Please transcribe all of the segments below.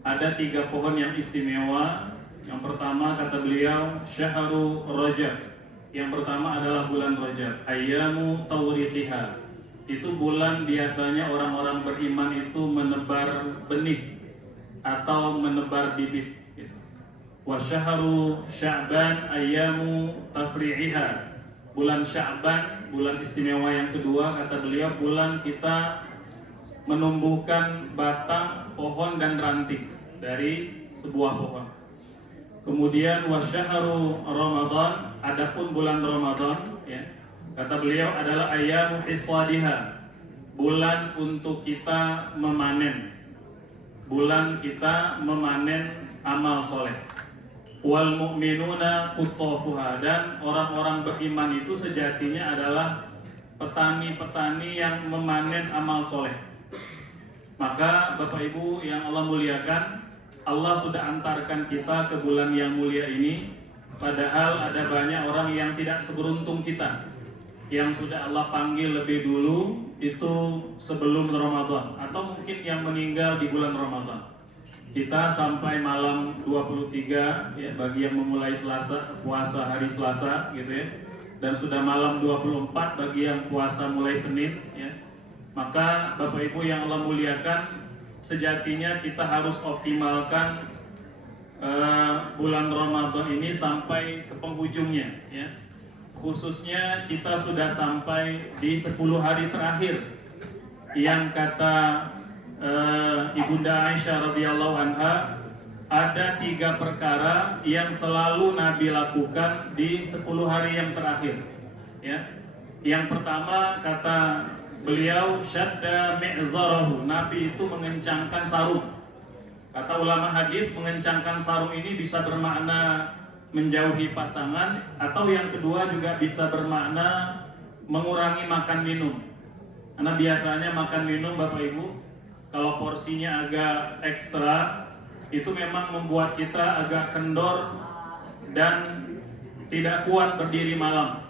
ada 3 pohon yang istimewa. Yang pertama kata beliau Syahrul Rajab. Yang pertama adalah bulan Rajab, ayyamu tawriqiha. Itu bulan biasanya orang-orang beriman itu menebar benih atau menebar bibit gitu. Wa syahru Sya'ban ayyamu tafri'iha. Bulan Sya'ban, bulan istimewa yang kedua kata beliau, bulan kita menumbuhkan batang pohon dan ranting dari sebuah pohon. Kemudian wasyahru Ramadan, adapun bulan Ramadan ya, kata beliau adalah ayyamu hisadiha, bulan untuk kita memanen. Bulan kita memanen amal soleh. Wal mu'minuna quttafuha, dan orang-orang beriman itu sejatinya adalah petani-petani yang memanen amal soleh. Maka Bapak Ibu yang Allah muliakan, Allah sudah antarkan kita ke bulan yang mulia ini. Padahal ada banyak orang yang tidak seberuntung kita, yang sudah Allah panggil lebih dulu itu sebelum Ramadan, atau mungkin yang meninggal di bulan Ramadan. Kita sampai malam 23 ya, bagi yang memulai Selasa, puasa hari Selasa gitu ya, dan sudah malam 24 bagi yang puasa mulai Senin ya. Maka Bapak Ibu yang Allah muliakan, sejatinya kita harus optimalkan bulan Ramadan ini sampai ke penghujungnya ya. Khususnya kita sudah sampai di 10 hari terakhir yang kata Ibunda Aisyah radhiyallahu anha, ada 3 perkara yang selalu Nabi lakukan di 10 hari yang terakhir ya. Yang pertama kata beliau syadda mi'zarahu, Nabi itu mengencangkan sarung. Kata ulama hadis, mengencangkan sarung ini bisa bermakna menjauhi pasangan, atau yang kedua juga bisa bermakna mengurangi makan minum. Karena biasanya makan minum Bapak Ibu, kalau porsinya agak ekstra, itu memang membuat kita agak kendor dan tidak kuat berdiri malam.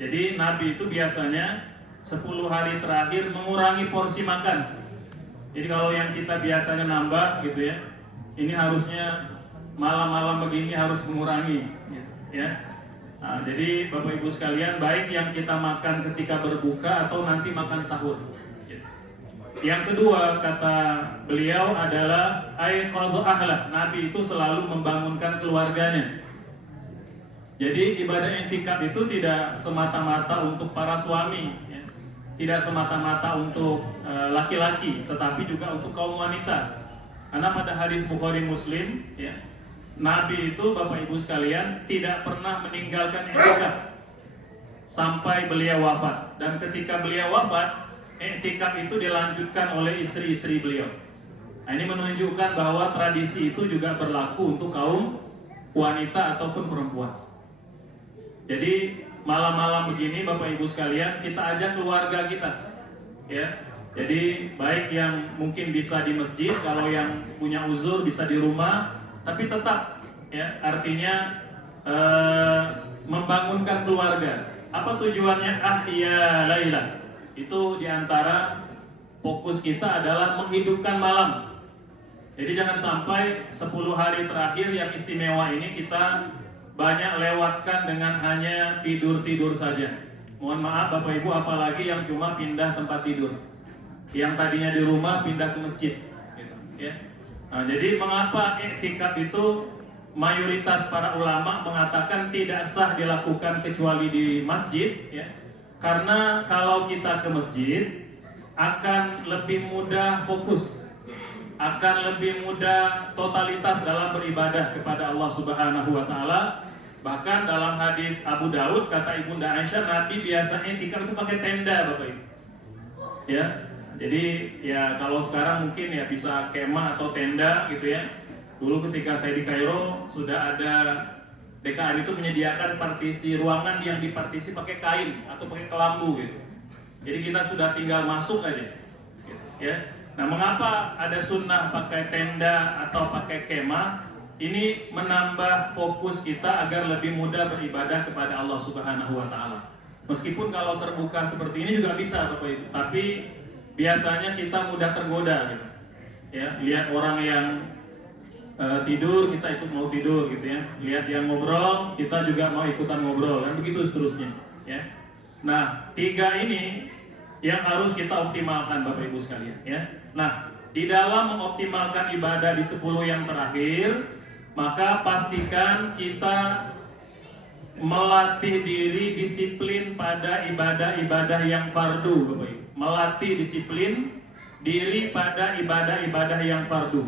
Jadi Nabi itu biasanya 10 hari terakhir mengurangi porsi makan. Jadi kalau yang kita biasanya nambah gitu ya, ini harusnya malam-malam begini harus mengurangi gitu, ya. Nah, jadi Bapak Ibu sekalian, baik yang kita makan ketika berbuka atau nanti makan sahur gitu. Yang kedua kata beliau adalah aiqadha ahlah, Nabi itu selalu membangunkan keluarganya. Jadi ibadah i'tikaf itu tidak semata-mata untuk para suami ya. Tidak semata-mata untuk laki-laki, tetapi juga untuk kaum wanita. Karena pada hadis Bukhari Muslim ya, Nabi itu Bapak Ibu sekalian tidak pernah meninggalkan i'tikaf sampai beliau wafat. Dan ketika beliau wafat, i'tikaf itu dilanjutkan oleh istri-istri beliau. Nah, ini menunjukkan bahwa tradisi itu juga berlaku untuk kaum wanita ataupun perempuan. Jadi malam-malam begini Bapak Ibu sekalian, kita ajak keluarga kita ya. Jadi baik yang mungkin bisa di masjid, kalau yang punya uzur bisa di rumah, tapi tetap ya, artinya membangunkan keluarga. Apa tujuannya? Ahya laila. Itu diantara fokus kita adalah menghidupkan malam. Jadi jangan sampai 10 hari terakhir yang istimewa ini kita banyak lewatkan dengan hanya tidur-tidur saja. Mohon maaf Bapak Ibu, apalagi yang cuma pindah tempat tidur, yang tadinya di rumah pindah ke masjid gitu, ya. Nah, jadi mengapa i'tikaf itu mayoritas para ulama mengatakan tidak sah dilakukan kecuali di masjid ya? Karena kalau kita ke masjid akan lebih mudah fokus, akan lebih mudah totalitas dalam beribadah kepada Allah Subhanahu wa taala. Bahkan dalam hadis Abu Daud kata Ibunda Aisyah, Nabi biasanya i'tikaf itu pakai tenda Bapak Ibu. Ya. Jadi ya kalau sekarang mungkin ya bisa kemah atau tenda gitu ya. Dulu ketika saya di Kairo sudah ada DKM itu menyediakan partisi ruangan yang dipartisi pakai kain atau pakai kelambu gitu. Jadi kita sudah tinggal masuk aja gitu, ya. Nah, mengapa ada sunnah pakai tenda atau pakai kemah? Ini menambah fokus kita agar lebih mudah beribadah kepada Allah Subhanahu wa taala. Meskipun kalau terbuka seperti ini juga bisa Bapak Ibu, tapi biasanya kita mudah tergoda gitu. ya, lihat orang yang tidur, kita ikut mau tidur gitu ya. Lihat yang ngobrol, kita juga mau ikutan ngobrol, dan begitu seterusnya ya. Nah, 3 ini yang harus kita optimalkan Bapak Ibu sekalian ya. Nah, di dalam mengoptimalkan ibadah di 10 yang terakhir, maka pastikan kita melatih diri disiplin pada ibadah-ibadah yang fardu Bapak Ibu. Melatih disiplin diri pada ibadah-ibadah yang fardu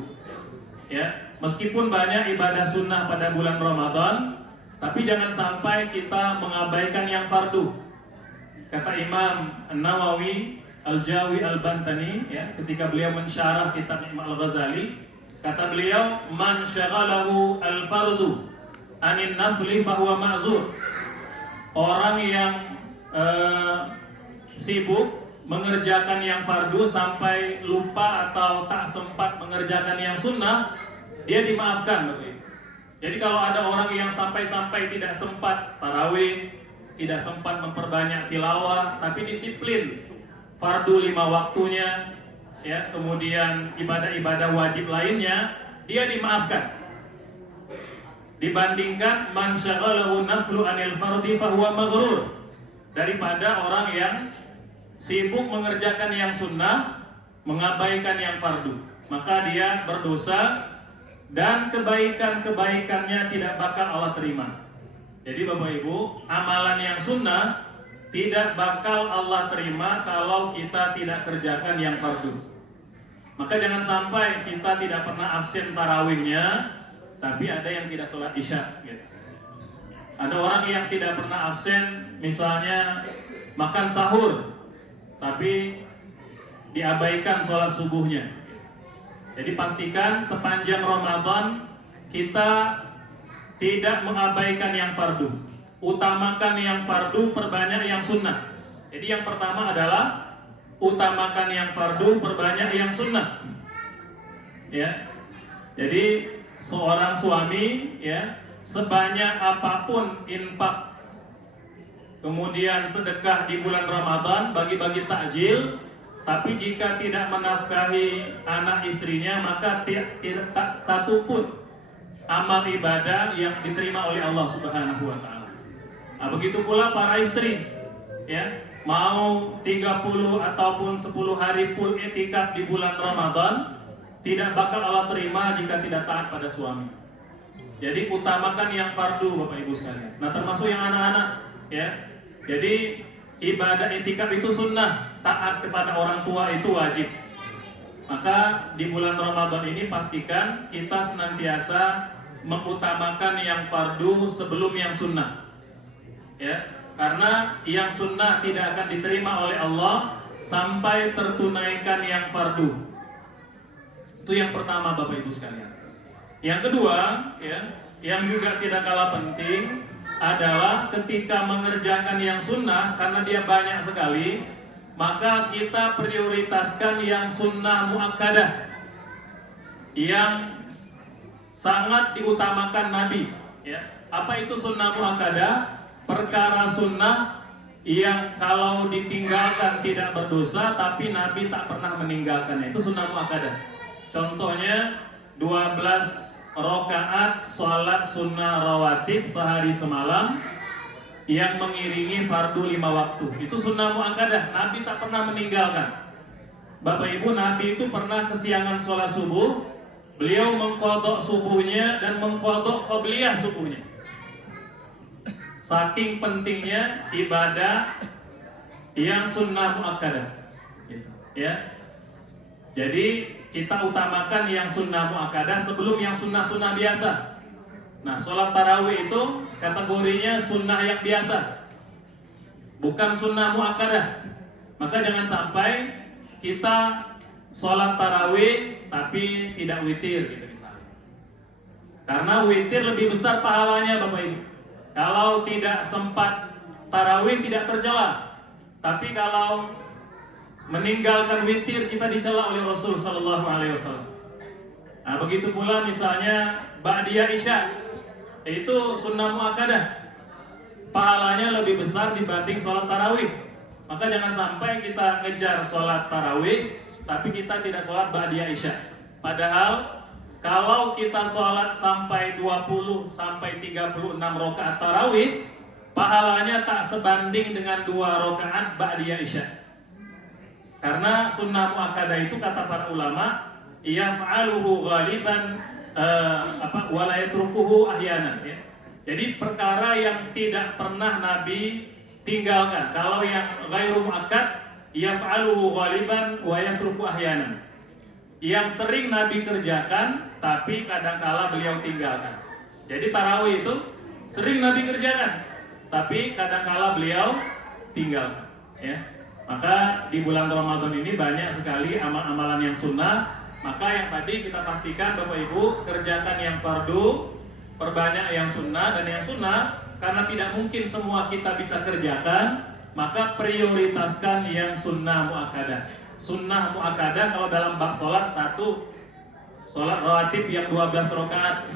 ya. Meskipun banyak ibadah sunnah pada bulan Ramadan, tapi jangan sampai kita mengabaikan yang fardu. Kata Imam An-Nawawi Al-Jawi Al-Bantani ya, ketika beliau mensyarah kitab Imam Al-Ghazali, kata beliau, man syaghalahu al-fardu anin nafli fahuwa ma'zur. Orang yang sibuk mengerjakan yang fardu sampai lupa atau tak sempat mengerjakan yang sunnah, dia dimaafkan Bapak Ibu. Jadi kalau ada orang yang sampai-sampai tidak sempat tarawih, tidak sempat memperbanyak tilawah, tapi disiplin fardu 5 waktunya ya, kemudian ibadah-ibadah wajib lainnya, dia dimaafkan. Dibandingkan man syaghalahu naflu anil fardi fahuwa maghrur, daripada orang yang sibuk mengerjakan yang sunnah, mengabaikan yang fardu, maka dia berdosa dan kebaikan-kebaikannya tidak bakal Allah terima. Jadi Bapak Ibu, amalan yang sunnah tidak bakal Allah terima kalau kita tidak kerjakan yang fardu. Maka jangan sampai kita tidak pernah absen tarawihnya, tapi ada yang tidak sholat isya gitu. Ada orang yang tidak pernah absen, misalnya makan sahur, tapi diabaikan sholat subuhnya. Jadi pastikan sepanjang Ramadan kita tidak mengabaikan yang fardu. Utamakan yang fardu, perbanyak yang sunnah. Jadi yang pertama adalah utamakan yang fardu, perbanyak yang sunnah. Ya. Jadi seorang suami ya, sebanyak apapun infak, kemudian sedekah di bulan Ramadan, bagi-bagi takjil, tapi jika tidak menafkahi anak istrinya, maka tidak satu pun amal ibadah yang diterima oleh Allah Subhanahu wa taala. Nah, begitu pula para istri ya, mau 30 ataupun 10 hari full i'tikaf di bulan Ramadan, tidak bakal Allah terima jika tidak taat pada suami. Jadi utamakan yang fardu Bapak Ibu sekalian. Nah, termasuk yang anak-anak ya. Jadi ibadah i'tikaf itu sunnah, taat kepada orang tua itu wajib. Maka di bulan Ramadan ini pastikan kita senantiasa mengutamakan yang fardu sebelum yang sunnah ya, karena yang sunnah tidak akan diterima oleh Allah sampai tertunaikan yang fardu. Itu yang pertama Bapak Ibu sekalian. Yang kedua ya, yang juga tidak kalah penting adalah ketika mengerjakan yang sunnah, karena dia banyak sekali, maka kita prioritaskan yang sunnah muakkadah, yang sangat diutamakan Nabi ya. Apa itu sunnah muakkadah? Perkara sunnah yang kalau ditinggalkan tidak berdosa, tapi Nabi tak pernah meninggalkannya. Itu sunnah muakkadah. Contohnya 12 rakaat salat sunnah rawatib sehari semalam yang mengiringi fardu 5 waktu. Itu sunnah muakkadah, Nabi tak pernah meninggalkan. Bapak Ibu, Nabi itu pernah kesiangan sholat subuh, beliau mengqadha subuhnya dan mengqadha qabliyah subuhnya. Saking pentingnya ibadah yang sunnah muakkadah gitu, ya. Jadi kita utamakan yang sunnah muakkadah sebelum yang sunnah-sunnah biasa. Nah, sholat tarawih itu kategorinya sunnah yang biasa, bukan sunnah muakkadah. Maka jangan sampai kita sholat tarawih tapi tidak witir gitu misalnya. Karena witir lebih besar pahalanya Bapak Ibu. Kalau tidak sempat tarawih tidak tercela, tapi kalau meninggalkan witir kita dicela oleh Rasul Sallallahu Alaihi Wasallam. Nah, begitu pula misalnya ba'diyah isya, itu sunnah muakkadah, pahalanya lebih besar dibanding sholat tarawih. Maka jangan sampai kita ngejar sholat tarawih tapi kita tidak sholat ba'diyah isya, Padahal kalau kita sholat sampai 20 sampai 36 rakaat tarawih, pahalanya tak sebanding dengan 2 rakaat ba'diyah isya. Karena sunnah muakkadah itu kata para ulama, yaf'aluhu ghaliban wa la yatrukuhu ahyanan, ya. Jadi perkara yang tidak pernah Nabi tinggalkan. Kalau yang ghairu muakkad, yaf'aluhu ghaliban wa yatruku ahyanan. Yang sering Nabi kerjakan tapi kadangkala beliau tinggalkan. Jadi tarawih itu sering Nabi kerjakan tapi kadangkala beliau tinggalkan, ya. Maka di bulan Ramadan ini banyak sekali amal-amalan yang sunnah. Maka yang tadi kita pastikan Bapak Ibu, kerjakan yang fardu, perbanyak yang sunnah. Dan yang sunnah karena tidak mungkin semua kita bisa kerjakan, maka prioritaskan yang sunnah muakkadah. Sunnah muakkadah kalau dalam bab sholat, 1, sholat rawatib yang 12 rakaat.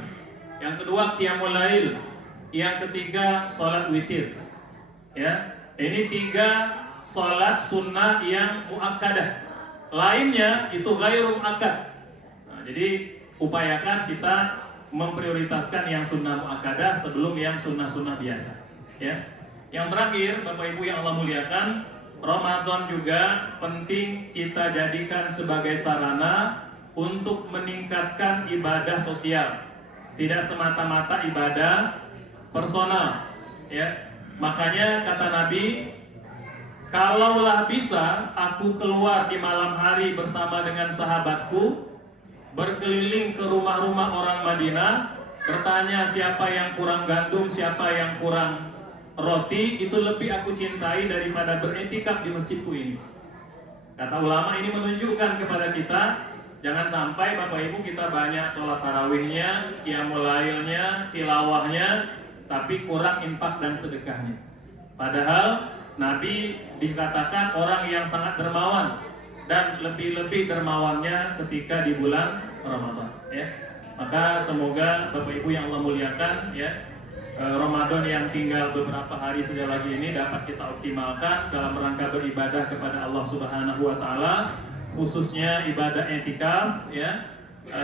Yang kedua qiyamul lail. Yang ketiga sholat witir. Ya, ini 3 sholat sunnah yang muakkadah. Lainnya itu ghairu muakkad. Nah, jadi upayakan kita memprioritaskan yang sunnah muakkadah sebelum yang sunnah-sunnah biasa. Ya. Yang terakhir, Bapak Ibu yang Allah muliakan, Ramadan juga penting kita jadikan sebagai sarana untuk meningkatkan ibadah sosial, tidak semata-mata ibadah personal, ya. Makanya kata Nabi, kalaulah bisa aku keluar di malam hari bersama dengan sahabatku, berkeliling ke rumah-rumah orang Madinah, bertanya siapa yang kurang gandum, siapa yang kurang roti, itu lebih aku cintai daripada beretikaf di masjidku ini. Kata ulama, ini menunjukkan kepada kita, jangan sampai Bapak Ibu kita banyak sholat tarawihnya, qiyamul lailnya, tilawahnya, tapi kurang infak dan sedekahnya. Padahal Nabi dikatakan orang yang sangat dermawan, dan lebih-lebih dermawannya ketika di bulan Ramadan, ya. Maka semoga Bapak Ibu yang Allah muliakan, ya, Ramadan yang tinggal beberapa hari saja lagi ini dapat kita optimalkan dalam rangka beribadah kepada Allah Subhanahu wa taala, khususnya ibadah i'tikaf, ya,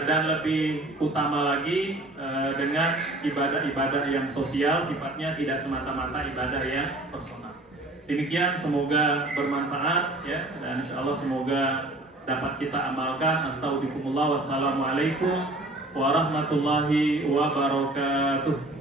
dan lebih utama lagi dengan ibadah-ibadah yang sosial, sifatnya tidak semata-mata ibadah yang personal. Demikian, semoga bermanfaat, ya, dan insyaallah semoga dapat kita amalkan. Astagfirullah. Wassalamualaikum warahmatullahi wabarakatuh.